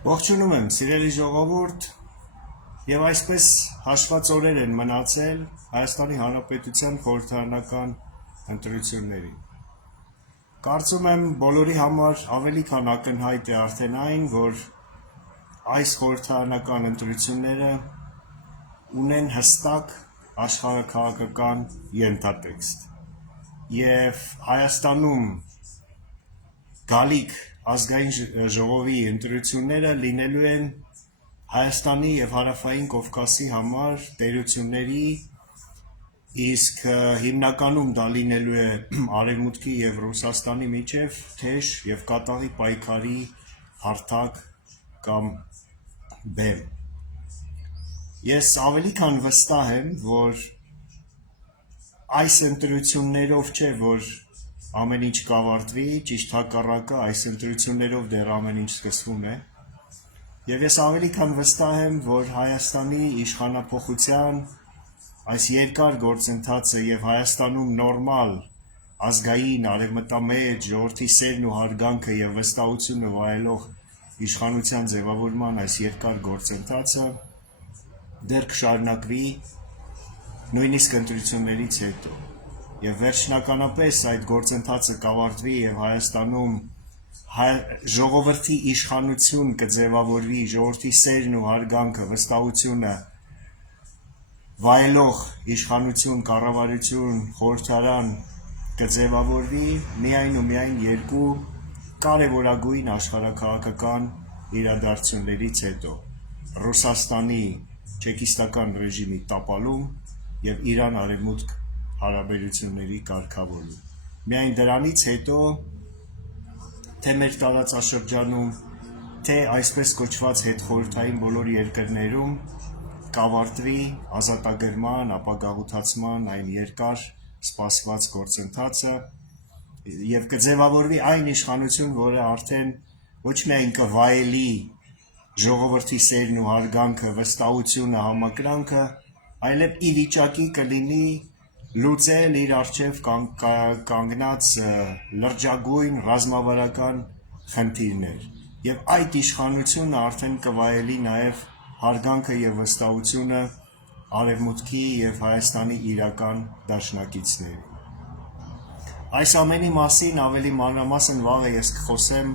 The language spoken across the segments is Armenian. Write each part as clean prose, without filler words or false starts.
Ողջունում եմ, սիրելի ժողովուրդ, եւ այսպես հաշված օրեր են մնացել Հայաստանի Հանրապետության խորհրդարանական ընտրություններին։ Կարծում եմ բոլորի համար ավելի քան ակնհայտ է արդեն այն, որ այս խորհրդարանական ընտրությունները ունեն հստակ աշխարհաքաղաքական ենթատեքստ եւ Հայաստանում գալիք ազգային ժողովի ընտրությունները լինելու են Հայաստանի եւ Հարավային Կովկասի համար տերությունների, իսկ հիմնականում դա լինելու է Արևմուտքի եւ Ռուսաստանի միջև թեժ եւ կատաղի պայքարի հարթակ կամ բեմ։ Ես ավելի քան վստահ եմ, որ այս ընտրություններով չէ, որ ամեն ինչ կավարտվի, ճիշտ հակառակը, այս ընտրություններով դեռ ամեն ինչ սկսվում է։ Եվ ես ավելի քան վստահ եմ, որ Հայաստանի իշխանափոխության այս երկար գործընթացը եւ Հայաստանում նորմալ ազգային արևմտամետ ժողովրդի սերն ու հարգանքը եւ վստահությունը վայելող իշխանության ձևավորման այս երկար գործընթացը դեռ կշարունակվի նույնիսկ ընտրություններից հետո։ Եվ վերջնականապես այդ գործընթացը կավարտվի եւ Հայաստանում ժողովրդի իշխանություն կձևավորվի, ժողովրդի սերն ու հարգանքը, վստահությունը վայելող իշխանություն, կառավարություն, խորհրդարան կձևավորվի միայն ու միայն երկու կարևորագույն աշխարհաքաղաքական իրադարձություններից հետո՝ Ռուսաստանի չեկիստական ռեժիմի տապալում եւ Իրան-Արևմուտք հարաբերությունների կարգավորում։ Միայն դրանից հետո թե մեր տարածաշրջանում, թե այսպես կոչված հետխորհրդային բոլոր երկրներում կավարտվի ազատագրման, ապագաղութացման այն երկար սպասված գործընթացը եւ կձևավորվի այն իշխանություն, որը արդեն ոչ միայն կվայելի ժողովրդի սերն ու հարգանքը, վստահությունը, համակրանքը, այլև ի վիճակի կլինի լուծել իր առջև կանգնած լրջագույն ռազմավարական խնդիրներ եւ այդ իշխանությունը արդեն կվայելի նաեւ հարգանքը եւ վստահությունը Արևմուտքի եւ Հայաստանի իրական դաշնակիցների։ Այս ամենի մասին ավելի մանրամասն վաղը ես կխոսեմ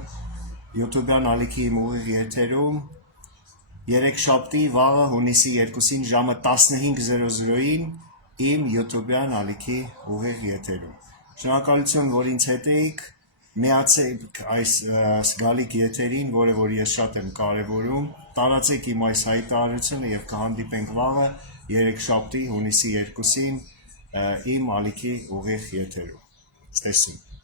YouTube-յան ալիքի իմ ուղիղ եթերում երեքշաբթի վաղը հունիսի 2-ին ժամը 15:00-ին իմ YouTube-յան ալիքի ուղիղ եթերում։ Շնորհակալություն, որ ինձ հետ էիք, միացեք այս գալիք եթերին, որը որ ես շատ եմ կարևորում, տարածեք իմ այս հայտարարությունը եւ կհանդիպենք վաղը երեքշաբթի հունիսի 2-ին իմ ալիքի ուղիղ եթերում։ Ստեսին։